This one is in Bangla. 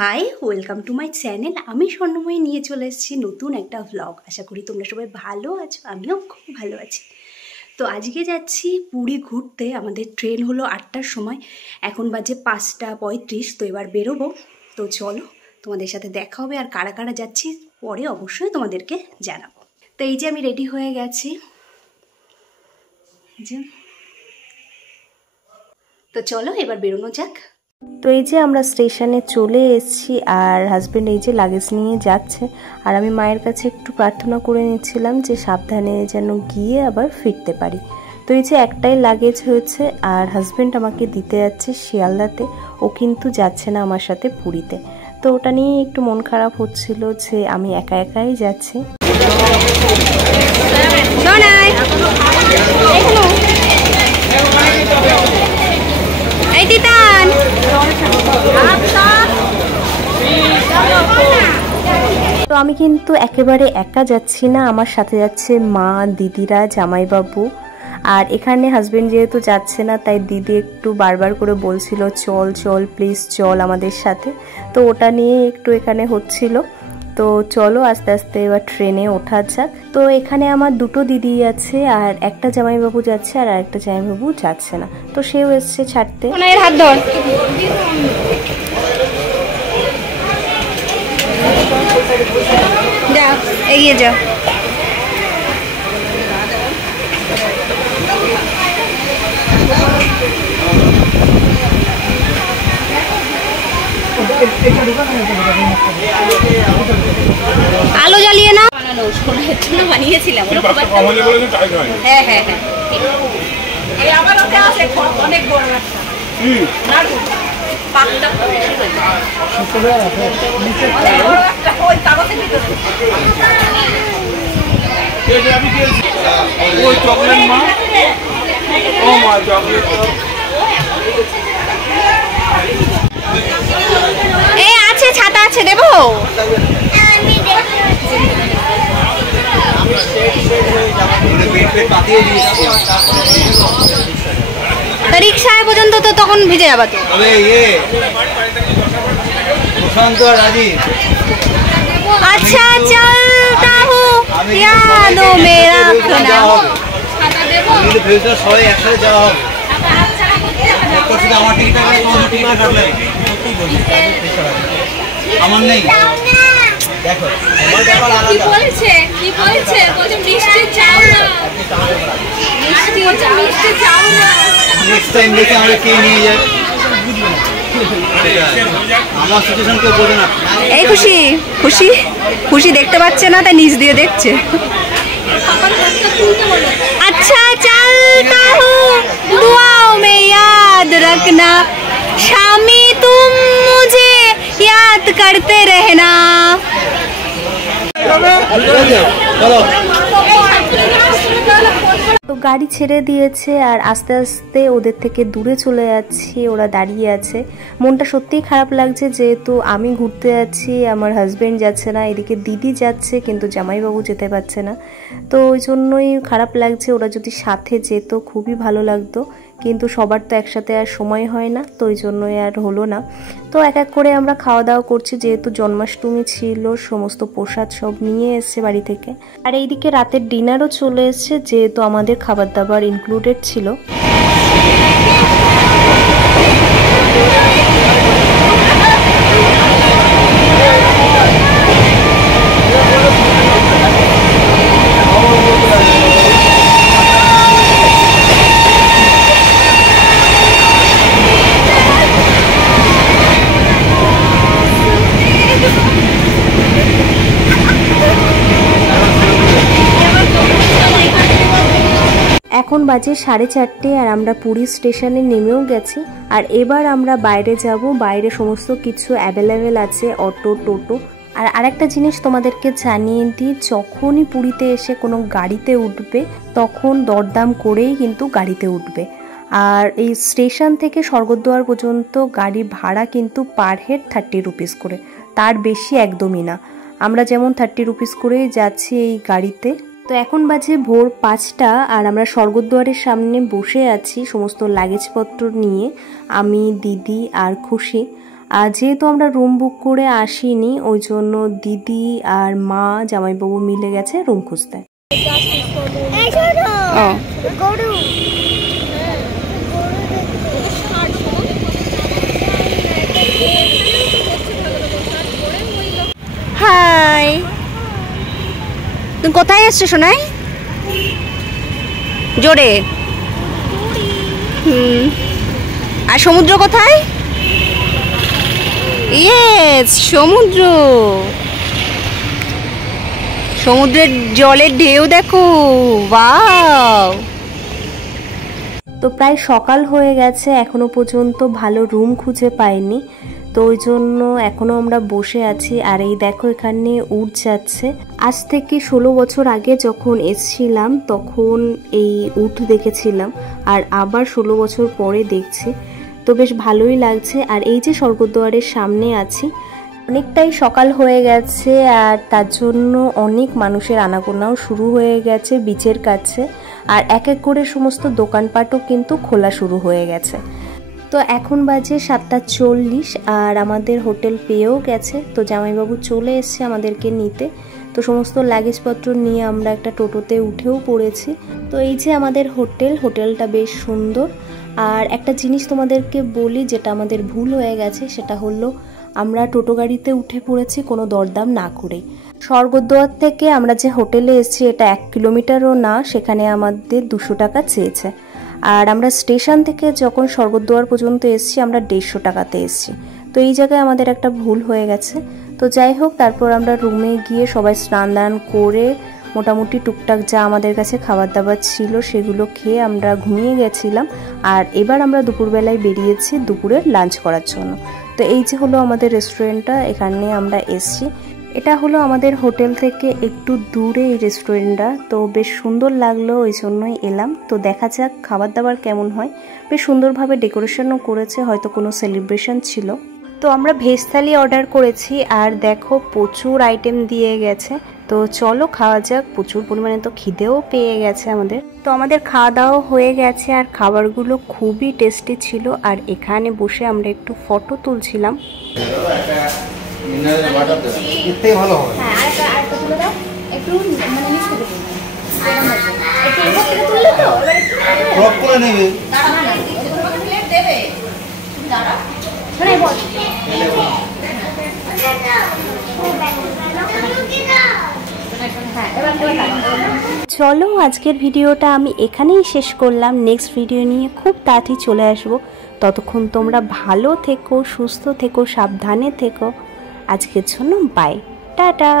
High, welcome to my channel. আমি স্বর্ণময়ী নিয়ে চলে এসেছি নতুন একটা ভ্লগ। আশা করি তোমরা সবাই ভালো আছো, আমিও খুব ভালো আছি। তো আজকে যাচ্ছি পুরী ঘুরতে। আমাদের ট্রেন হলো 8টার সময়, এখন বাজে 5টা 35। তো এবার বেরোবো। তো চলো, তোমাদের সাথে দেখা হবে। আর কারা কারা যাচ্ছি পরে অবশ্যই তোমাদেরকে জানাবো। তো এই যে আমি রেডি হয়ে গেছি। তো চলো এবার বেরোনো যাক। তো এই যে আমরা স্টেশনে চলে এসেছি আর হাজব্যান্ড এই যে লাগেজ নিয়ে যাচ্ছে। আর আমি মায়ের কাছে একটু প্রার্থনা করে নিচ্ছিলাম যে সাবধানে যেন গিয়ে আবার ফিরতে পারি। তো এই যে একটাই লাগেজ হয়েছে আর হাজব্যান্ড আমাকে দিতে যাচ্ছে শিয়ালদাতে। ও কিন্তু যাচ্ছে না আমার সাথে পুরীতে। তো ওটা নিয়ে একটু মন খারাপ হচ্ছিল যে আমি একা একাই যাচ্ছি। তো আমি কিন্তু একেবারে একা যাচ্ছি না, আমার সাথে যাচ্ছে মা, দিদিরা, জামাইবাবু। আর এখানে হাজবেন্ড যেহেতু যাচ্ছে না তাই দিদি একটু বারবার করে বলছিল চল চল প্লিজ চল আমাদের সাথে। তো ওটা নিয়ে একটু এখানে হচ্ছিল। তো চলো আস্তে আস্তে এবার ট্রেনে ওঠা যাক। তো এখানে আমার দুটো দিদি আছে আর একটা জামাইবাবু যাচ্ছে আর একটা জামাইবাবু যাচ্ছে না। তো সেও এসছে ছাড়তে। হাত ধর। যা এগিয়ে যা। আলো জ্বালিয়ে না শোনার জন্য বানিয়েছিলাম। হ্যাঁ হ্যাঁ হ্যাঁ, অনেক বড় চকলেট মা, ও মা চকলেট। এই আছে, ছাতা আছে, দেবো? রিক্সায় পর্যন্ত তো তখন ভিজে যাবা তো। আচ্ছা চলতা হু ইয়াদো মেরা খানা। আমার নেই, দেখো কি বলছে, কি বলছে, বলছে মিষ্টি চাও না, মিষ্টি চাও না। নেক্সট টাইম দেখে আমরা কে নিয়ে যাই, আমার সিচুয়েশন কেউ বলে না। এই খুশি খুশি খুশি দেখতে পাচ্ছে না তাই নিচ দিয়ে দেখছে। अच्छा चलता हूँ दुआओं में याद रखना, शामी तुम मुझे याद करते रहना। তো গাড়ি ছেড়ে দিয়েছে আর আস্তে আস্তে ওদের থেকে দূরে চলে যাচ্ছি। ওরা দাঁড়িয়ে আছে। মনটা সত্যিই খারাপ লাগছে যেহেতু আমি ঘুরতে যাচ্ছি, আমার হাজব্যান্ড যাচ্ছে না, এদিকে দিদি যাচ্ছে কিন্তু জামাইবাবু যেতে পারছে না। তো ওই জন্যই খারাপ লাগছে। ওরা যদি সাথে যেত খুবই ভালো লাগতো, কিন্তু সবার তো একসাথে আর সময় হয় না, তো ওই জন্যই আর হলো না। তো এক এক করে আমরা খাওয়া দাওয়া করছি, যেহেতু জন্মাষ্টমী ছিল, সমস্ত প্রসাদ সব নিয়ে এসছে বাড়ি থেকে। আর এইদিকে রাতের ডিনারও চলে এসছে, যেহেতু আমাদের খাবার দাবার ইনক্লুডেড ছিল। এখন বাজে 4:30 আর আমরা পুরী স্টেশনে নেমেও গেছি। আর এবার আমরা বাইরে যাব। বাইরে সমস্ত কিছু অ্যাভেলেবেল আছে, অটো, টোটো। আর আরেকটা জিনিস তোমাদেরকে জানিয়ে দিই, যখনই পুরীতে এসে কোনো গাড়িতে উঠবে তখন দরদাম করেই কিন্তু গাড়িতে উঠবে। আর এই স্টেশন থেকে স্বর্গদ্বার পর্যন্ত গাড়ি ভাড়া কিন্তু পার হেড 30 রুপিস করে, তার বেশি একদমই না। আমরা যেমন 30 রুপিস করেই যাচ্ছি এই গাড়িতে। তো এখন বাজে ভোর 5টা আর আমরা স্বর্গদ্বারের সামনে বসে আছি সমস্ত লাগেজপত্র নিয়ে, আমি, দিদি আর খুশি। আর যেহেতু আমরা রুম বুক করে আসিনি, ওই জন্য দিদি আর মা জামাইবাবু মিলে গেছে রুম খুঁজতে। হাই, তুমি কোথায় এসছো সোনাই? জোরে। আর সমুদ্র কোথায়? ইয়েস, সমুদ্র। সমুদ্রের জলের ঢেউ দেখো, ওয়াও। তো প্রায় সকাল হয়ে গেছে, এখনো পর্যন্ত ভালো রুম খুঁজে পাইনি, তো ওই জন্য এখনো আমরা বসে আছি। আর এই দেখো এখানে উট যাচ্ছে। আজ থেকে 16 বছর আগে যখন এসেছিলাম তখন এই উট দেখেছিলাম, আর আবার 16 বছর পরে দেখছি, তো বেশ ভালোই লাগছে। আর এই যে স্বর্গদ্বারের সামনে আছি, অনেকটাই সকাল হয়ে গেছে আর তার জন্য অনেক মানুষের আনাগোনাও শুরু হয়ে গেছে বিচের কাছে। আর এক এক করে সমস্ত দোকানপাটও কিন্তু খোলা শুরু হয়ে গেছে। তো এখন বাজে 7:40 আর আমাদের হোটেল পেয়েও গেছে। তো জামাইবাবু চলে এসছে আমাদেরকে নিতে। তো সমস্ত লাগেজপত্র নিয়ে আমরা একটা টোটোতে উঠেও পড়েছি। তো এই যে আমাদের হোটেলটা বেশ সুন্দর। আর একটা জিনিস তোমাদেরকে বলি, যেটা আমাদের ভুল হয়ে গেছে, সেটা হলো আমরা টোটো গাড়িতে উঠে পড়েছি কোনো দরদাম না করে। স্বর্গদ্বার থেকে আমরা যে হোটেলে এসেছি এটা 1 কিলোমিটারও না, সেখানে আমাদের 200 টাকা চেয়েছে। আর আমরা স্টেশন থেকে যখন স্বর্গদ্বার পর্যন্ত এসেছি আমরা 150 টাকাতে এসেছি। তো এই জায়গায় আমাদের একটা ভুল হয়ে গেছে। তো যাই হোক, তারপর আমরা রুমে গিয়ে সবাই স্নান দান করে মোটামুটি টুকটাক যা আমাদের কাছে খাবার দাবার ছিল সেগুলো খেয়ে আমরা ঘুমিয়ে গেছিলাম। আর এবার আমরা দুপুরবেলায় বেরিয়েছি দুপুরের লাঞ্চ করার জন্য। তো এই যে হলো আমাদের রেস্টুরেন্টটা, এখানে আমরা এসেছি। এটা হলো আমাদের হোটেল থেকে একটু দূরে এই রেস্টুরেন্টটা। তো বেশ সুন্দর লাগলো, ওই জন্যই এলাম। তো দেখা যাক খাবার দাবার কেমন হয়। বেশ সুন্দরভাবে ডেকোরেশনও করেছে, হয়তো কোনো সেলিব্রেশন ছিল। তো আমরা ভেজ থালি অর্ডার করেছি আর দেখো প্রচুর আইটেম দিয়ে গেছে। তো চলো খাওয়া যাক, প্রচুর পরিমাণে তো খিদেও পেয়ে গেছে আমাদের। তো আমাদের খাওয়া দাওয়া হয়ে গেছে আর খাবারগুলো খুবই টেস্টি ছিল। আর এখানে বসে আমরা একটু ফটো তুলছিলাম। চলো আজকের ভিডিওটা আমি এখানেই শেষ করলাম। নেক্সট ভিডিও নিয়ে খুব তাড়াতাড়ি চলে আসবো। ততক্ষণ তোমরা ভালো থেকো, সুস্থ থেকো, সাবধানে থেকো। আজকের জন্য বাই, টাটা।